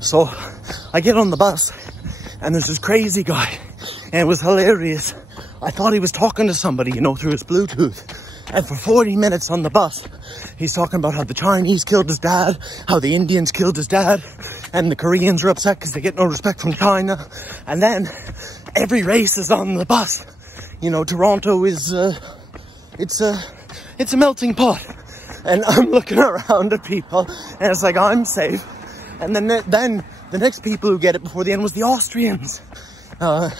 So I get on the bus and there's this crazy guy, and it was hilarious. I thought he was talking to somebody, you know, through his Bluetooth. And for 40 minutes on the bus, he's talking about how the Chinese killed his dad, how the Indians killed his dad, and the Koreans are upset because they get no respect from China. And then every race is on the bus. You know, Toronto is, it's a melting pot. And I'm looking around at people, and it's like, I'm safe. And then the next people who get it before the end was the Austrians. And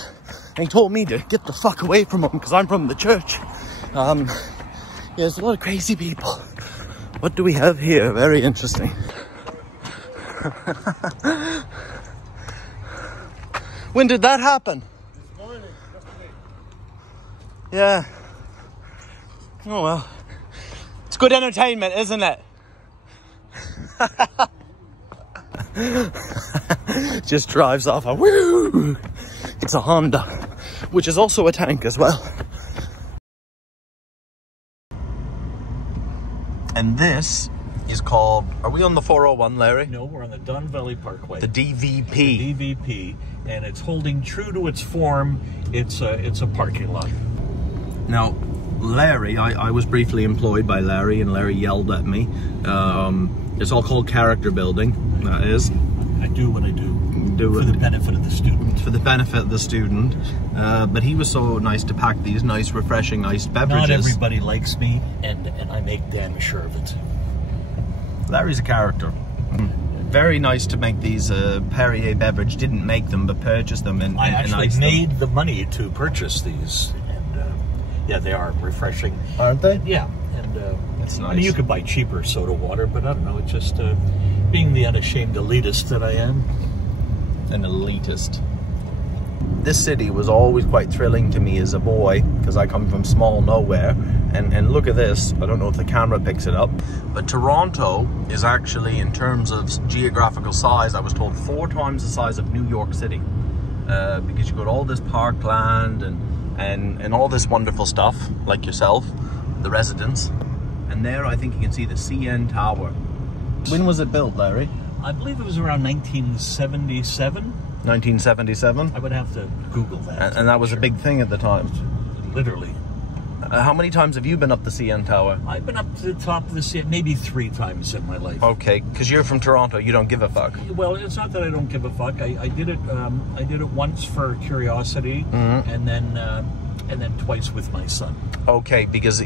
he told me to get the fuck away from them because I'm from the church. Yeah, there's a lot of crazy people. What do we have here? Very interesting. When did that happen? This morning, yesterday. Yeah. Oh well. It's good entertainment, isn't it? Just drives off. Woo! It's a Honda, which is also a tank as well. And this is called, are we on the 401, Larry? No, we're on the Don Valley Parkway. The DVP. The DVP, and it's holding true to its form. It's a parking lot. Now, Larry, I was briefly employed by Larry, and Larry yelled at me. It's all called character building, that is. I do what I do for the benefit of the student. For the benefit of the student. But he was so nice to pack these nice, refreshing iced beverages. Not everybody likes me, and I make damn sure of it. Larry's a character. Very nice to make these Perrier beverage. Didn't make them, but purchased them. And I actually iced made them. the money to purchase these. Yeah, they are refreshing. Aren't they? Yeah, and it's nice. I mean, you could buy cheaper soda water, but I don't know. It's just being the unashamed elitist that I am. An elitist. This city was always quite thrilling to me as a boy because I come from small nowhere. And look at this. I don't know if the camera picks it up, but Toronto is actually, in terms of geographical size, I was told 4 times the size of New York City, because you've got all this parkland and all this wonderful stuff, like yourself, the residents. And there I think you can see the CN Tower. When was it built, Larry? I believe it was around 1977. 1977? I would have to Google that. And that was a big thing at the time. Literally. How many times have you been up the CN Tower? I've been up to the top of the CN maybe 3 times in my life. Okay, because you're from Toronto, you don't give a fuck. Well, it's not that I don't give a fuck. I did it once for curiosity, and then twice with my son. Okay, because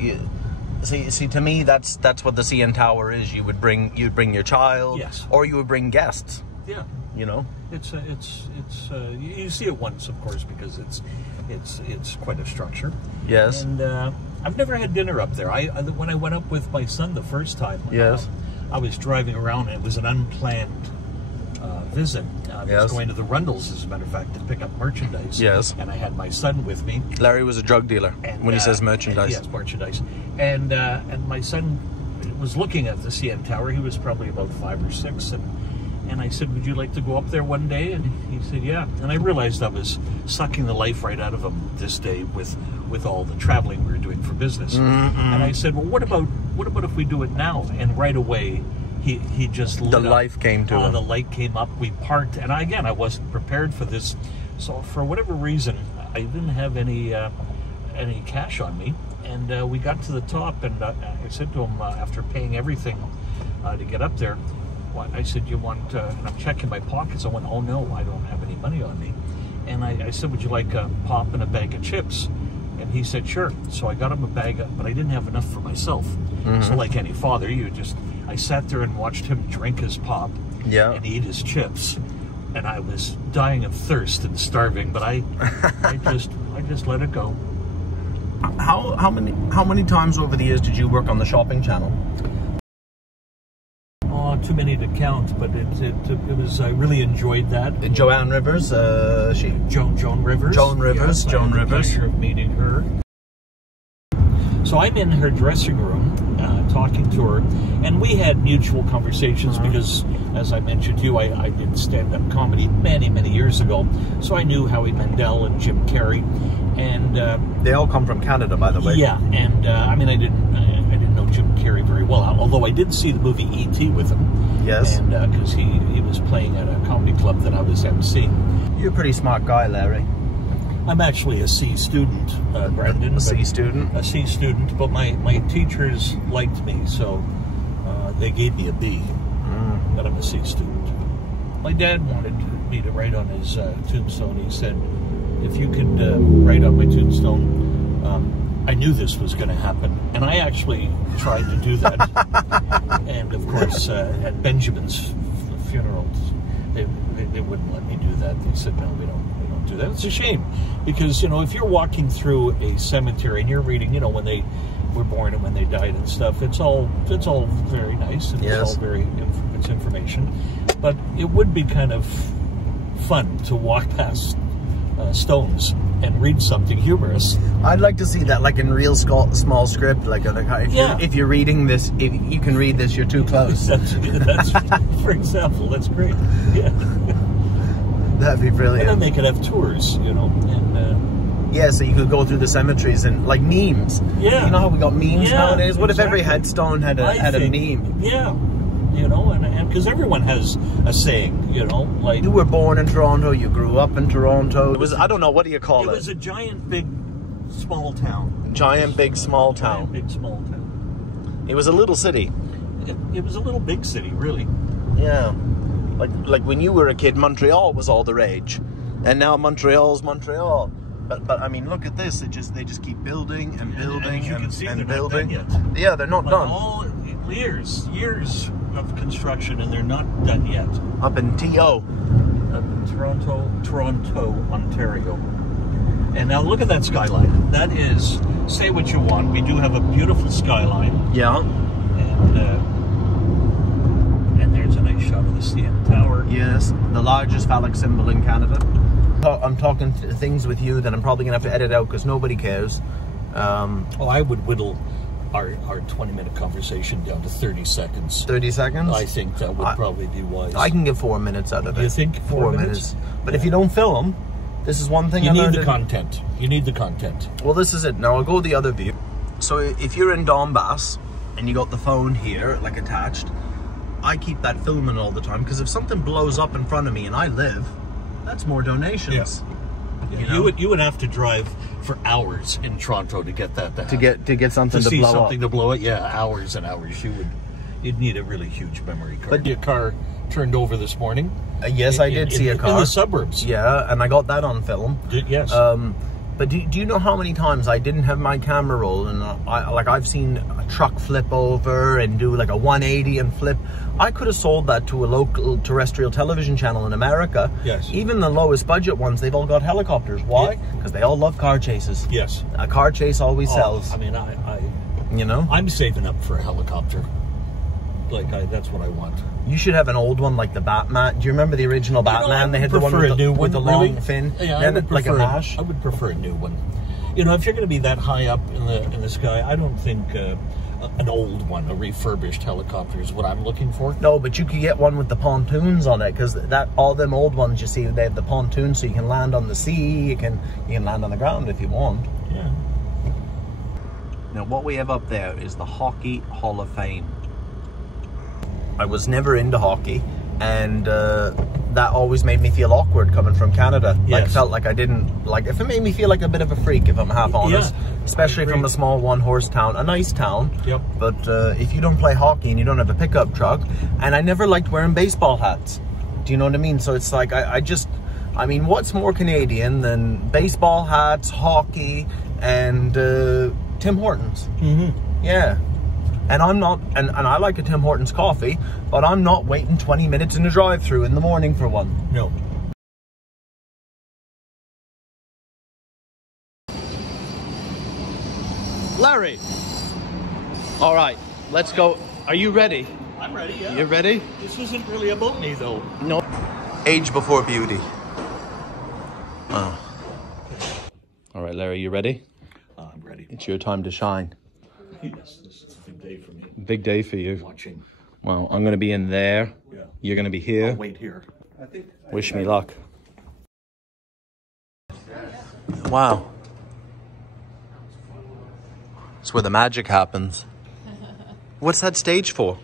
see, to me that's what the CN Tower is. You'd bring your child, yes, or you would bring guests. Yeah, you know, it's you see it once, of course, because it's quite a structure. Yes. And I've never had dinner up there. When I went up with my son the first time, yes, I was driving around, and it was an unplanned visit. I was going to the Rundles, as a matter of fact, to pick up merchandise. Yes. And I had my son with me. Larry was a drug dealer, when he says merchandise. Yes, merchandise. And my son was looking at the CN Tower. He was probably about 5 or 6, and I said, "Would you like to go up there one day?" And he said, "Yeah." And I realized I was sucking the life right out of him this day with all the traveling we were doing for business. And I said, "Well, what about if we do it now?" And right away, he just lit the up. life came to him. The light came up. We parked, and I wasn't prepared for this. So for whatever reason, I didn't have any cash on me. And we got to the top, and I said to him after paying everything to get up there, I said, "You want?" And I'm checking my pockets. I went, "Oh no, I don't have any money on me." And I said, "Would you like a pop and a bag of chips?" And he said, "Sure." So I got him a bag, but I didn't have enough for myself. So like any father, I sat there and watched him drink his pop, and eat his chips, and I was dying of thirst and starving. But I just let it go. How many times over the years did you work on the shopping channel? Oh, too many to count, but it was. I really enjoyed that. Joanne Rivers, Joan Rivers. Joan Rivers. Yes, Joan I had Rivers. the pleasure of meeting her. So I'm in her dressing room, talking to her, and we had mutual conversations because, as I mentioned to you, I did stand-up comedy many years ago, so I knew Howie Mandel and Jim Carrey, and they all come from Canada, by the way. Yeah, and I mean, I didn't know Jim Carrey very well, although I did see the movie E.T. with him. Yes. And because he was playing at a comedy comedy club that I was emceeing. You're a pretty smart guy, Larry. I'm actually a C student, Brendan. A C student? A C student, but my teachers liked me, so they gave me a B, but I'm a C student. My dad wanted me to write on his tombstone. He said, if you could write on my tombstone, I knew this was going to happen. And I actually tried to do that. And of course, at Benjamin's funeral, they wouldn't let me do that. They said, no, we don't do that. It's a shame, because, you know, if you're walking through a cemetery and you're reading, you know, when they were born and when they died and stuff, it's all very nice, and yes, it's all it's information. But it would be kind of fun to walk past stones and read something humorous. I'd like to see that, like in real small script, like if you're reading this, if you can read this, you're too close. that's for example, that's great. Yeah. That'd be brilliant. And then they could have tours, you know, and yeah, so you could go through the cemeteries and like memes. Yeah. You know how we got memes nowadays? What exactly. if every headstone had a meme? Yeah. You know, and because everyone has a saying, you know, like, you were born in Toronto, you grew up in Toronto. It was, I don't know, what do you call it? It was a giant, big, small town. Giant, big, small town. Giant, big, small town. It was a little city. It was a little big city, really. Yeah. Like when you were a kid, Montreal was all the rage, and now Montreal's Montreal. But I mean, look at this. They just keep building and building and building. Yeah, they're not done. All years of construction, and they're not done yet. Up in T.O. Up in Toronto, Ontario. And now look at that skyline. That is, say what you want, we do have a beautiful skyline. Yeah. And there's a nice shot of the CN Tower. Yes, the largest phallic symbol in Canada. I'm talking things with you that I'm probably going to have to edit out because nobody cares. I would whittle our 20-minute conversation down to 30 seconds. 30 seconds? I think that would probably be wise. I can get 4 minutes out of it. You think 4 minutes? But if you don't film, this is one thing you need the content. You need the content. Well, this is it. Now I'll go the other view. So if you're in Donbass and you got the phone here, like attached, I keep that filming all the time, because if something blows up in front of me and I live, that's more donations. Yeah. You know? You would have to drive for hours in Toronto to get that to get something to see blow something up. To blow it. Yeah, hours and hours. You'd need a really huge memory card. But your car turned over this morning. Yes, I did see a car in the suburbs. Yeah, and I got that on film. Yes. But do you know how many times I didn't have my camera roll, and I've seen a truck flip over and do like a 180 and flip. I could have sold that to a local terrestrial television channel in America. Yes. Even the lowest budget ones, they've all got helicopters. Why? Because they all love car chases. Yes. A car chase always sells. I mean, you know, I'm saving up for a helicopter. That's what I want. You should have an old one like the Batman. Do you remember the original Batman? They had the one with the long fin. Yeah, I would like a hash. I would prefer a new one. You know, if you're going to be that high up in the sky, I don't think an old one, a refurbished helicopter, is what I'm looking for. No, but you could get one with the pontoons on it, because all them old ones you see, they have the pontoons, so you can land on the sea. You can land on the ground if you want. Yeah. Now, what we have up there is the Hockey Hall of Fame. I was never into hockey, and that always made me feel awkward coming from Canada. Yes. Like, felt like I didn't, like, if it made me feel like a bit of a freak, if I'm half honest. Yeah, especially from a small one-horse town, a nice town. Yep. But if you don't play hockey and you don't have a pickup truck, and I never liked wearing baseball hats. Do you know what I mean? So it's like, I mean, what's more Canadian than baseball hats, hockey, and Tim Hortons? Mm-hmm. Yeah. And I'm not, and I like a Tim Hortons coffee, but I'm not waiting 20 minutes in a drive-thru in the morning for one. No. Larry! All right, let's go. Are you ready? I'm ready, yeah. You ready? This isn't really about me, though. No. Age before beauty. Oh. All right, Larry, you ready? I'm ready. It's your time to shine. Yes, this is a big day for me. Big day for you. Watching. Well, I'm going to be in there. Yeah. You're going to be here. I'll wait here. Wish me luck. Wow. It's where the magic happens. What's that stage for?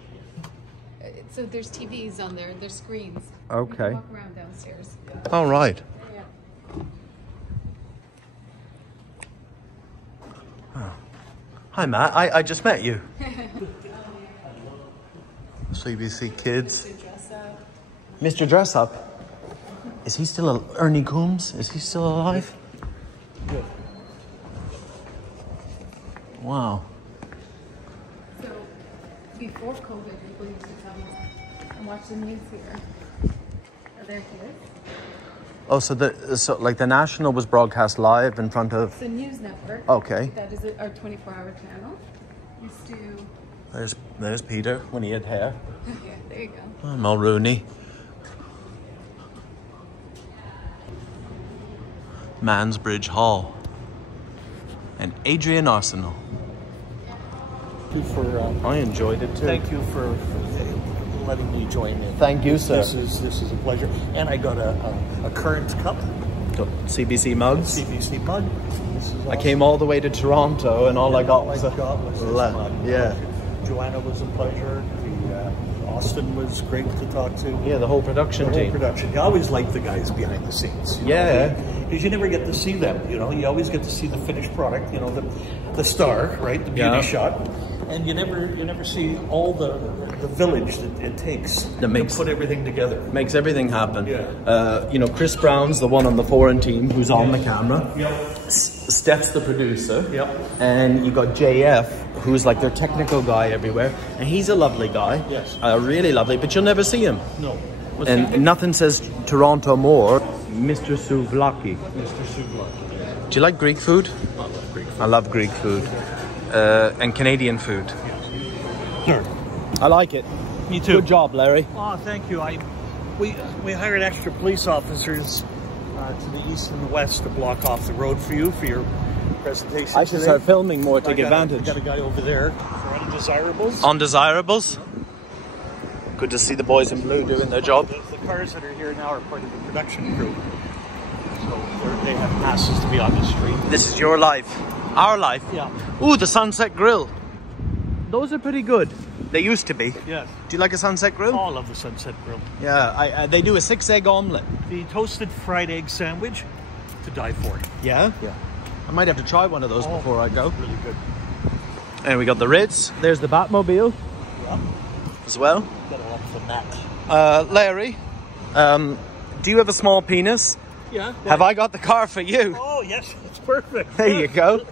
So there's TVs on there, there's screens. Okay. Walk around downstairs. All right. Yeah. Oh. Hi, Matt. I just met you. CBC Kids. Mr. Dress Up. Is he still Ernie Coombs? Is he still alive? Good. So, Wow. before COVID, people used to come and watch the news here. Are there kids? Oh, so like the National was broadcast live in front of. It's a news network. Okay. That is our 24-hour channel. Used to. There's Peter when he had hair. Yeah, there you go. Oh, Mulrooney. Mansbridge Hall. And Adrian Arsenal. I enjoyed it too. Thank you for letting me join in. Thank you, sir. This is a pleasure. And I got a current cup, CBC mugs. CBC mug. This is awesome. I came all the way to Toronto and all I got was this mug. yeah. Joanna was a pleasure. Austin was great to talk to. Yeah, the whole production team. You always like the guys behind the scenes. Yeah. Because you never get to see them, you know. You always get to see the finished product, you know, the star, right? The beauty shot. And you never see all the village that it takes to put everything together. Makes everything happen. Yeah. You know, Chris Brown's the one on the foreign team who's on the camera. Yep. Steph's the producer. Yep. And you got JF, who's like their technical guy everywhere. And he's a lovely guy. Yes. Really lovely, but you'll never see him. No. And nothing says Toronto more. Mr. Souvlaki. Mr. Souvlaki. Do you like Greek food? I love Greek food. I love Greek food. And Canadian food. Sure. I like it. Me too. Good job, Larry. Oh, thank you. We hired extra police officers to the east and the west to block off the road for you for your presentation. I should start filming more to take advantage. Got a guy over there for undesirables. Undesirables. Good to see the boys in blue doing their job. The cars that are here now are part of the production crew, so they have passes to be on the street. This is your life, our life. Yeah. Ooh, the Sunset Grill. Those are pretty good. They used to be. Yes. Do you like a Sunset Grill? All of the Sunset Grill. Yeah, they do a 6-egg omelette. The toasted fried egg sandwich, to die for. Yeah? Yeah. I might have to try one of those before I go. Really good. And we got the Ritz. There's the Batmobile. Yeah. As well. Got a lot from that. Larry, do you have a small penis? Yeah. Have I got the car for you? Oh, yes. It's perfect. There you go.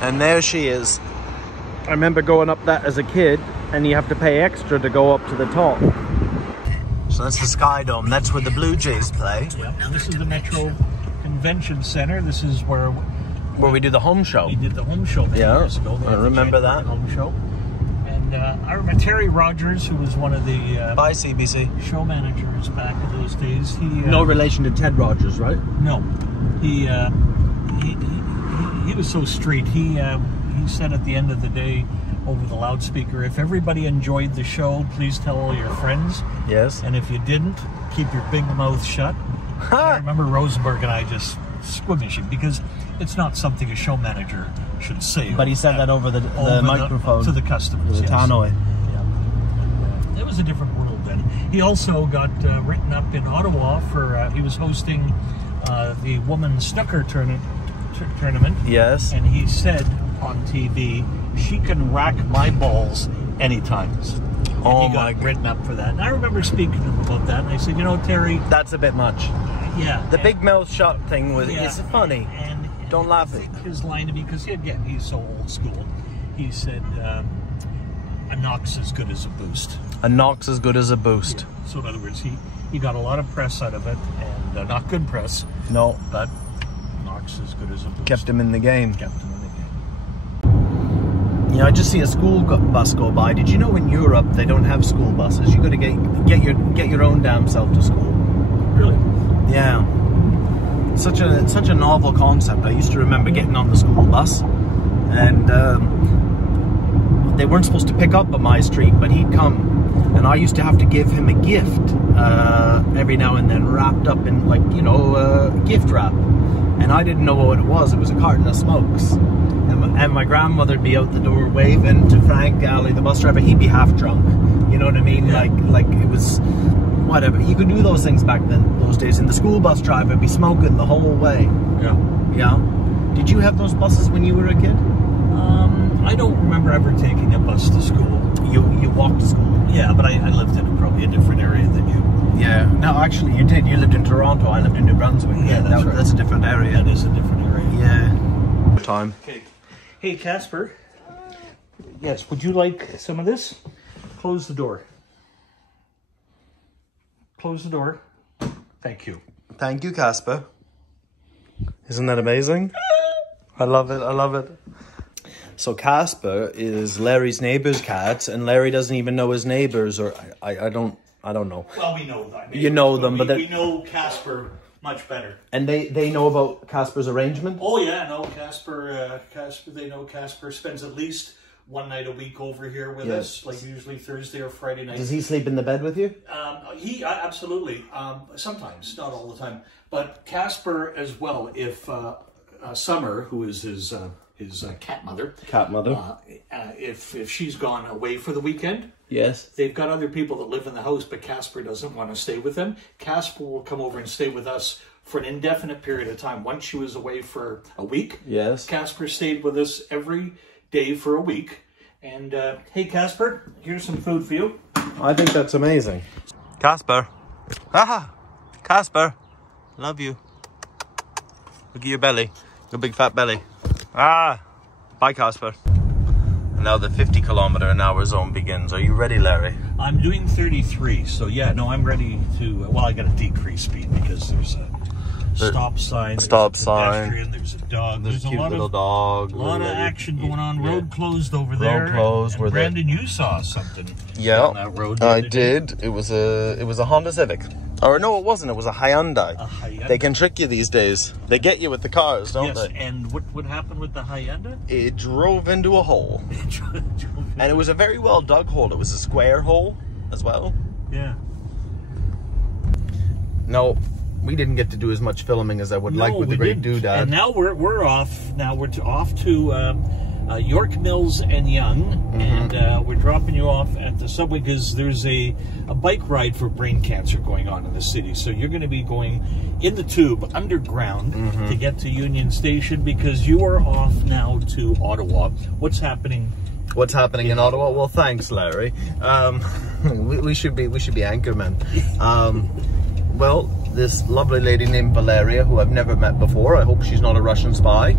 And there she is. I remember going up that as a kid, and you have to pay extra to go up to the top. So that's the Sky Dome. That's where the Blue Jays play. Yeah. This is the Metro Convention Center. This is where we do the home show. We did the home show many years ago. I remember that. Home show. And I remember Terry Rogers, who was one of the Bye, CBC. show managers back in those days. He no relation to Ted Rogers, right? No. He was so street. He said at the end of the day over the loudspeaker, if everybody enjoyed the show, please tell all your friends. Yes. And if you didn't, keep your big mouth shut. I remember Rosenberg and I just squishing because it's not something a show manager should say. But he said that over the microphone to the customers. The tannoy. Yeah. It was a different world then. He also got written up in Ottawa for he was hosting the women's snooker tournament. Yes. And he said on TV, she can rack my balls anytime. Oh, he got written up for that. And I remember speaking to him about that, and I said, you know, Terry, that's a bit much. Yeah. The big mouth shut thing was it's funny. And don't laugh at his line to me, because again, he's so old school. He said, a knock's as good as a boost. A knock's as good as a boost. Yeah. So in other words, he got a lot of press out of it, and not good press. No. But knock's as good as a boost. Kept him in the game. Kept him in the game. Yeah, I just see a school bus go by. Did you know in Europe they don't have school buses? You got to get your own damn self to school. Really? Yeah. Such a novel concept. I used to remember getting on the school bus, and they weren't supposed to pick up on my street, but he'd come, and I used to have to give him a gift every now and then, wrapped up in gift wrap. And I didn't know what it was. It was a carton of smokes. And my grandmother'd be out the door waving to Frank Alley, the bus driver. He'd be half drunk. You know what I mean? Yeah. Like it was whatever. You could do those things back then, those days. And the school bus driver would be smoking the whole way. Yeah. Yeah. Did you have those buses when you were a kid? I don't remember ever taking a bus to school. You walked to school? Yeah, but I lived in probably a different area than you. Yeah. No, actually, you did. You lived in Toronto. I lived in New Brunswick. Yeah, that's right. That's a different area. That is a different area. Yeah. Time. Okay. Hey, Casper. Yes, would you like some of this? Close the door. Close the door. Thank you. Thank you, Casper. Isn't that amazing? I love it. I love it. So Casper is Larry's neighbor's cat, and Larry doesn't even know his neighbors, or I don't know. Well, we know that. You know them, but we know Casper much better. And they know about Casper's arrangement? Oh yeah, no, Casper. They know Casper spends at least one night a week over here with us, like usually Thursday or Friday night. Does he sleep in the bed with you? He absolutely. Sometimes, not all the time. But Casper as well. If Summer, who is his cat mother, if she's gone away for the weekend, yes, they've got other people that live in the house, but Casper doesn't want to stay with them. Casper will come over and stay with us for an indefinite period of time. Once she was away for a week, yes, Casper stayed with us every day for a week. And hey, Casper, here's some food for you. I think that's amazing. Casper, Casper, love you. Look at your belly, your big fat belly. Bye, Casper. Now the 50-kilometer-an-hour zone begins. Are you ready, Larry? I'm doing 33, so yeah, no, I'm ready to. Well, I got to decrease speed because there's a stop sign. There's a dog. There's a cute little dog. A lot of action going on. Road closed over there. Road closed. And Brandon, you saw something. Yeah, on that road. I did. It was a Honda Civic. Or no, it wasn't. It was a Hyundai. A Hyundai. They can trick you these days. They get you with the cars, don't they? And what happened with the Hyundai? It drove into a hole. And it was a very well dug hole. It was a square hole as well. Yeah. No, we didn't get to do as much filming as I would like with the Great Doodad. And now we're off. Now we're off to York Mills and Yonge, and we're dropping you off at the subway because there's a bike ride for brain cancer going on in the city. So you're going to be going in the tube underground to get to Union Station because you are off now to Ottawa. What's happening? What's happening in Ottawa? Well, thanks, Larry. We should be anchormen. Well, this lovely lady named Valeria, who I've never met before, I hope she's not a Russian spy.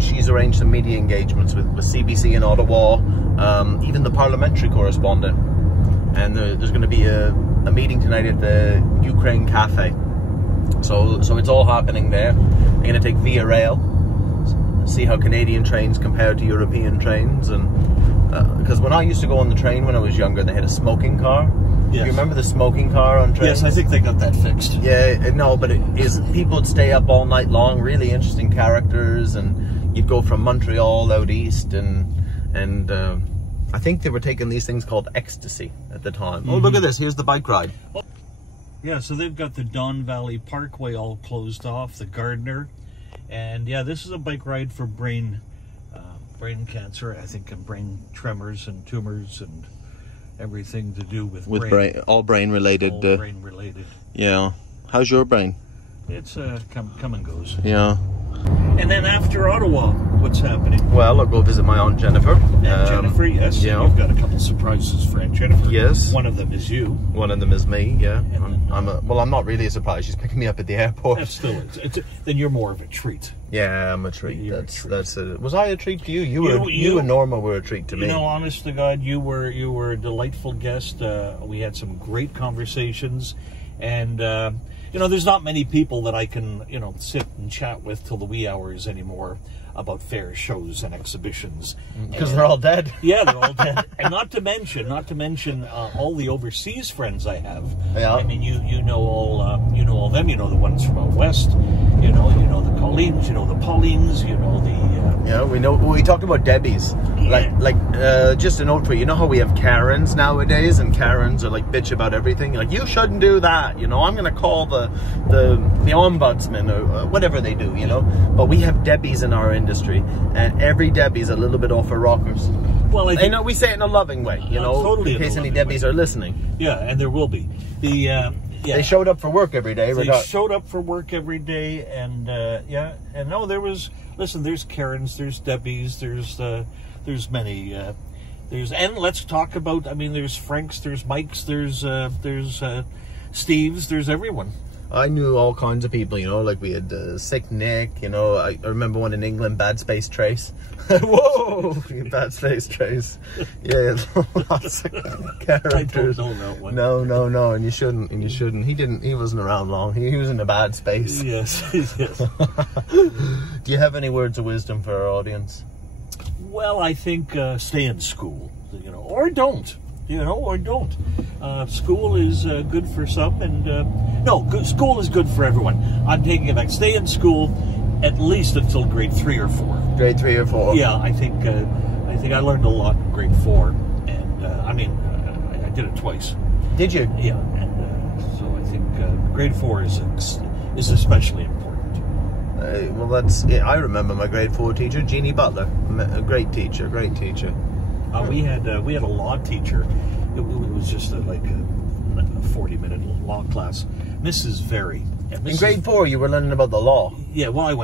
She's arranged some media engagements with CBC in Ottawa, even the parliamentary correspondent. And there's going to be a meeting tonight at the Ukraine Cafe. So it's all happening there. I'm going to take Via Rail, see how Canadian trains compare to European trains, and because when I used to go on the train when I was younger, they had a smoking car. Yes. You remember the smoking car on trains? Yes, I think they got that fixed. Yeah, no, but people would stay up all night long, really interesting characters, and you'd go from Montreal out east, and I think they were taking these things called ecstasy at the time. Oh, look at this, here's the bike ride. Yeah, so they've got the Don Valley Parkway all closed off, the Gardner, and yeah, this is a bike ride for brain cancer, I think, and brain tremors and tumors and everything to do with brain. All brain related. All brain related. Yeah. How's your brain? It's come and goes. Yeah. And then after Ottawa, what's happening? Well, I'll go visit my Aunt Jennifer. Aunt Jennifer, yes. Yeah. We've got a couple surprises for Aunt Jennifer. Yes. One of them is you. One of them is me, yeah. I'm not really a surprise. She's picking me up at the airport. That's still then you're more of a treat. Yeah, I'm a treat. That's it. Was I a treat to you? You and Norma were a treat to me. You know, honest to God, you were a delightful guest. We had some great conversations, and you know, there's not many people that I can, you know, sit and chat with till the wee hours anymore about fair shows and exhibitions. Because they're all dead. Yeah, they're all dead. And not to mention all the overseas friends I have. Yeah. I mean, you know all them. You know the ones from out west. You know the Colleens. You know the Paulines. You know the. Yeah, we talked about Debbie's. Yeah. Just a note for you know how we have Karens nowadays, and Karens are like bitch about everything. Like, you shouldn't do that. You know, I'm gonna call the ombudsman or whatever they do. You know, but we have Debbies in our industry, and every Debbie's a little bit off her rockers. Well, I know we say it in a loving way. You know, totally in case any Debbies are listening. Yeah, and there will be They showed up for work every day. They showed up for work every day, and and no, there was. Listen, there's Karens, there's Debbies, there's many, and let's talk about. I mean, there's Franks, there's Mikes, there's Steves, there's everyone. I knew all kinds of people, you know, like we had Sick Nick, you know, I remember one in England, Bad Space Trace. Whoa! Bad Space Trace. Yeah, lots of characters. I don't know that one. No, and you shouldn't, he wasn't around long. He was in a bad space. Yes, yes. Do you have any words of wisdom for our audience? Well, I think stay in school, you know, or don't. School is good for some, and school is good for everyone. I'm taking it back. Stay in school at least until grade 3 or 4. Grade 3 or 4. Yeah, I think I learned a lot in grade 4, and I did it twice. Did you? Yeah, and so I think grade 4 is especially important. Well, that's it. I remember my grade 4 teacher, Jeannie Butler, a great teacher. We had a law teacher. It was just like a 40-minute law class. Mrs. Very. In grade 4, you were learning about the law. Yeah, well, I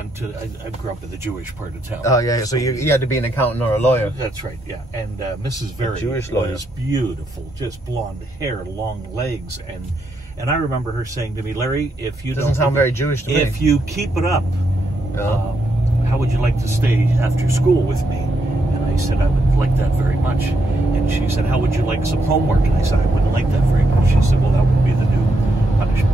grew up in the Jewish part of town. Oh, yeah, so you had to be an accountant or a lawyer. That's right, yeah. And Mrs. Very was beautiful, just blonde hair, long legs, and I remember her saying to me, Larry, if you doesn't sound very Jewish to me. If you keep it up, how would you like to stay after school with me? I said, I would like that very much. And she said, how would you like some homework? And I said, I wouldn't like that very much. She said, well, that would be the new punishment.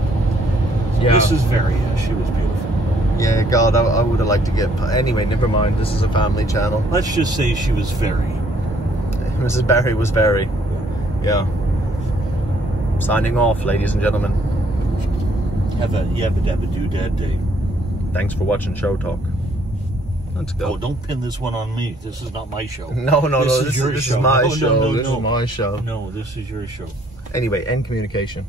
So yeah. Mrs. Very, she was beautiful. Yeah, God, I would have liked to get... Anyway, never mind. This is a family channel. Let's just say she was very. Mrs. Berry was very. Yeah. Signing off, ladies and gentlemen. Have a do-dad day. Thanks for watching Show Talk. Let's go. Oh, don't pin this one on me. This is not my show. No, this is my show. This is my show. No, this is your show. Anyway, end communication.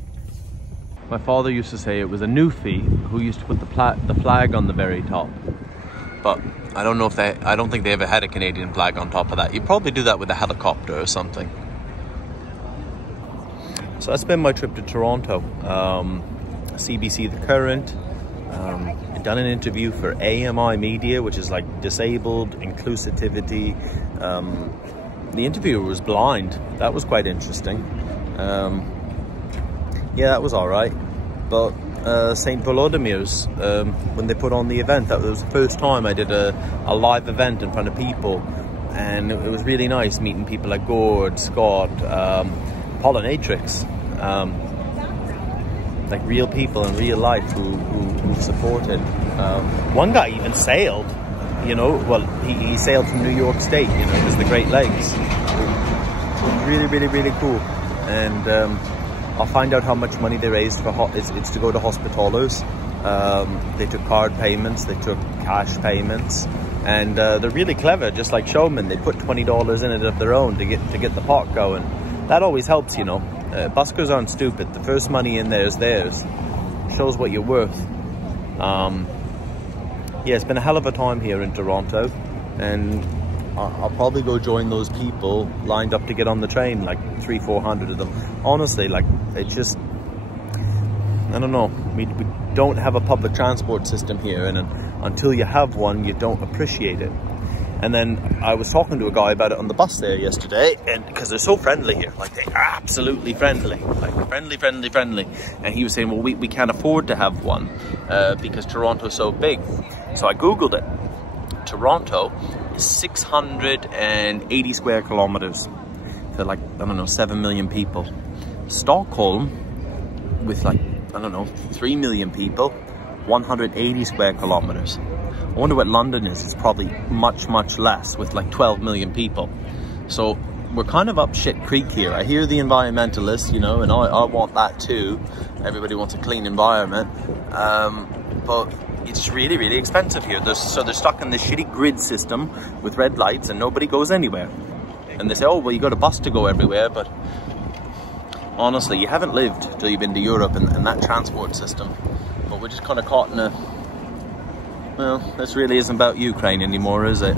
My father used to say it was a Newfie who used to put the flag on the very top. But I don't know if I don't think they ever had a Canadian flag on top of that. You probably do that with a helicopter or something. So that's been my trip to Toronto. CBC The Current. Done an interview for AMI Media, which is like disabled inclusivity. The interviewer was blind. That was quite interesting. Yeah, that was all right. But St Volodymyr's, when they put on the event, that was the first time I did a live event in front of people, and it was really nice meeting people like Gord, Scott, Pollinatrix, like real people in real life who supported. One guy even sailed, you know, well, he sailed from New York State, you know, it was the Great Lakes. Really cool. And I'll find out how much money they raised for it's to go to hospitallers. They took card payments, they took cash payments, and they're really clever, just like showmen. They put $20 in it of their own to get the pot going. That always helps, you know. Buskers aren't stupid. The first money in there is theirs. Shows what you're worth. Yeah, it's been a hell of a time here in Toronto, and I'll probably go join those people lined up to get on the train, like 300-400 of them. Honestly, like, it just, I don't know, we don't have a public transport system here, and until you have one, you don't appreciate it. And then I was talking to a guy about it on the bus there yesterday, and because they're so friendly here, like they're absolutely friendly, like friendly. And he was saying, well, we can't afford to have one because Toronto's so big. So I Googled it. Toronto is 680 square kilometers for like, I don't know, 7 million people. Stockholm, with like, I don't know, 3 million people, 180 square kilometers. I wonder what London is. It's probably much less, with like 12 million people. So we're kind of up shit creek here. I hear the environmentalists, you know, and I want that too. Everybody wants a clean environment. But it's really expensive here. So they're stuck in this shitty grid system with red lights, and nobody goes anywhere. And they say, oh, well, you got a bus to go everywhere, but honestly, you haven't lived till you've been to Europe and that transport system. But we're just kind of caught in a, well, this really isn't about Ukraine anymore, is it?